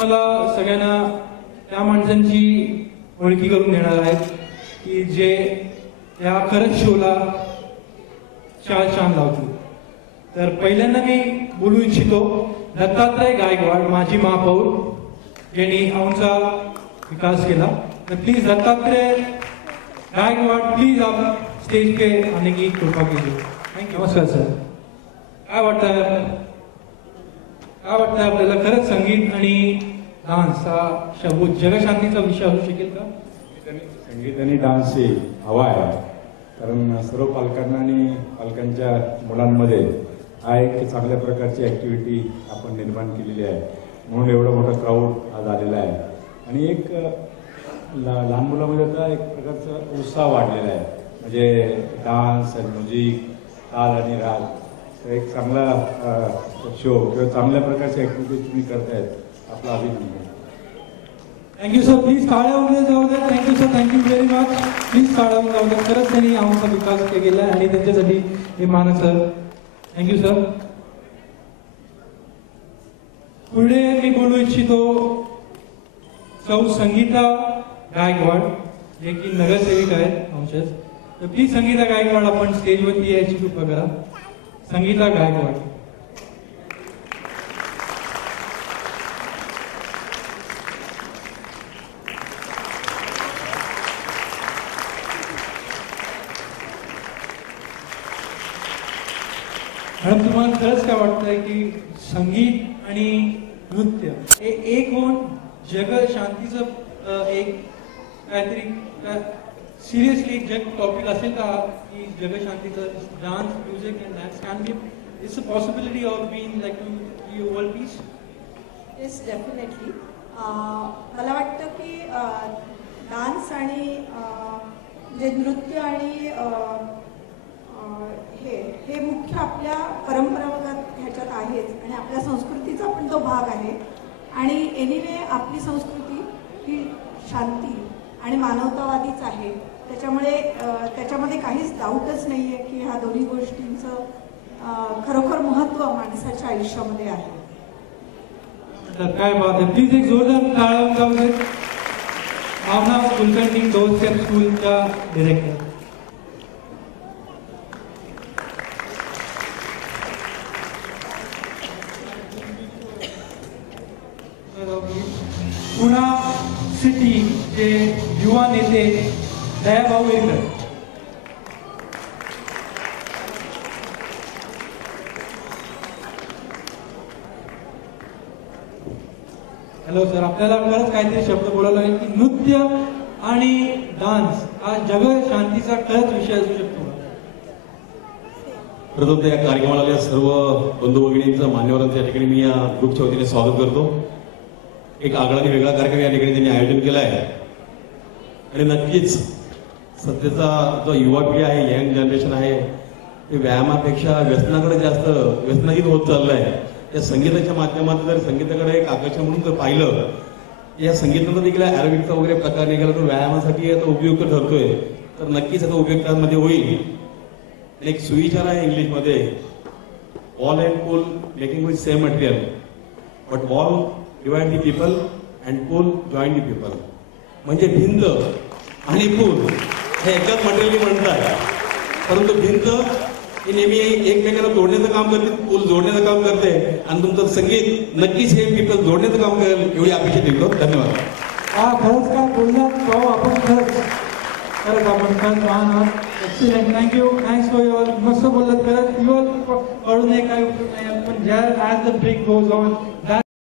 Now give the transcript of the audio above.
मला सगळ्यांना त्या माणसांची ओळखी करून देणार आहेत की जे या खरंच शोला चार चांद लावतील. तर पहिल्यांदा मी बोलू इच्छितो दत्तात्रय गायकवाड, माजी महापौर, ज्यांनी आमचा विकास केला. तर प्लीज दत्तात्रय गायकवाड, प्लीज आप स्टेज पे आने की कृपा कीजिए. थँक्यू. नमस्कार सर. काय वाटतं आपल्याला खरंच संगीत आणि डान्स हा शब्द जगशांतीचा विषय असू शकेल का? संगीत आणि डान्स हे हवा आहे, कारण सर्व पालकांना आणि पालकांच्या मुलांमध्ये हा एक चांगल्या प्रकारची ॲक्टिव्हिटी आपण निर्माण केलेली आहे, म्हणून एवढा मोठा क्राऊड आज आलेला आहे. आणि एक लहान मुलांमध्ये आता एक प्रकारचा उत्साह वाढलेला आहे, म्हणजे डान्स आणि म्युझिक, ताल आणि राग. तर एक चांगला शो किंवा चांगल्या प्रकारची ॲक्टिव्हिटी तुम्ही करतायत, आपलं अभिनंदन. Thank you sir. प्लीज टाळ्या जाऊ द्या. Thank you sir. Thank you very much. Please टाळ्या जाऊ द्या. खरंच त्यांनी आमचा विकास केला आणि त्यांच्यासाठी हे मान सर. Thank you sir. पुढे मी बोलू इच्छितो सौ संगीता गायकवाड, जे की नगरसेविका आहेत आमच्याच. तर प्लीज संगीता गायकवाड आपण स्टेजवरती यायची कृपा करा. संगीता गायकवाड. मॅडम, तुम्हाला खरंच काय वाटतंय की संगीत आणि नृत्य हे एक होऊन जग शांतीचं एक काहीतरी सिरियसली एक जग टॉपिक असेल का की जग शांतीचं dance, music and that's can be it's a possibility of being like to world peace? Yes, definitely. मला वाटतं की डान्स आणि जे नृत्य आणि हे मुख्य आपल्या परंपरागत ह्याच्यात आहेच आणि आपल्या संस्कृतीचा पण तो भाग आहे. आणि एनिवे आपली संस्कृती ही शांती आणि मानवतावादीच आहे, त्याच्यामुळे त्याच्यामध्ये काहीच डाऊटच नाही आहे की ह्या दोन्ही गोष्टींचं खरोखर महत्त्व माणसाच्या आयुष्यामध्ये आहे. काय बात आहे. प्लीज एक जोरदार टाळ्या जाऊ दे. भावना कुलकर्णी, डोरस्टेप स्कूलच्या डिरेक्टर. पुणा सिटी चे युवा नेते दयाभाऊ वेकर. Hello sir. आपल्याला खरंच काहीतरी शब्द बोलायला लागेल की नृत्य आणि डान्स हा जग शांतीचा खरंच विषय असू शकतो. प्रथम या कार्यक्रमाला सर्व बंधू भगिनींचं, मान्यवरांचं या ठिकाणी मी या ग्रुपच्या वतीने स्वागत करतो. एक आगळा आणि वेगळा कार्यक्रम या ठिकाणी त्यांनी आयोजन केला आहे आणि नक्कीच सध्याचा जो युवा पिढी आहे, यंग जनरेशन आहे, ते व्यायामापेक्षा व्यसनाकडे जास्त व्यसनहीन होत चाललं आहे. या संगीताच्या माध्यमातून जर संगीताकडे एक आकर्षण म्हणून जर पाहिलं, या संगीताचा देखील अॅरोबिकचा वगैरे प्रकार निघाला तो व्यायामासाठी आता उपयुक्त ठरतोय, तर नक्कीच आता उपयुक्तांमध्ये होईल. एक सुविचार आहे इंग्लिशमध्ये, all and pool making with same material but all divide the people and pool join the people. म्हणजे भिंत आणि पूल हे एकाच मटेरियली म्हणतात, परंतु भिंत ही नेहमी एकमेकांना जोडण्याचं काम करते, पूल जोडण्याचं काम करते, आणि तुमचं संगीत नक्कीच हे पीपल जोडण्याचं काम करेल एवढी अपेक्षा ठेवतो. धन्यवाद. हा खरंच काय बोललात आपण. खरंच आपण खरंच महान आहात. Excellent. Thank you. Thanks for your. मस्त बोललात खरंच. युअर कळून काय उपयोग नाही, पण ज्या as the break goes on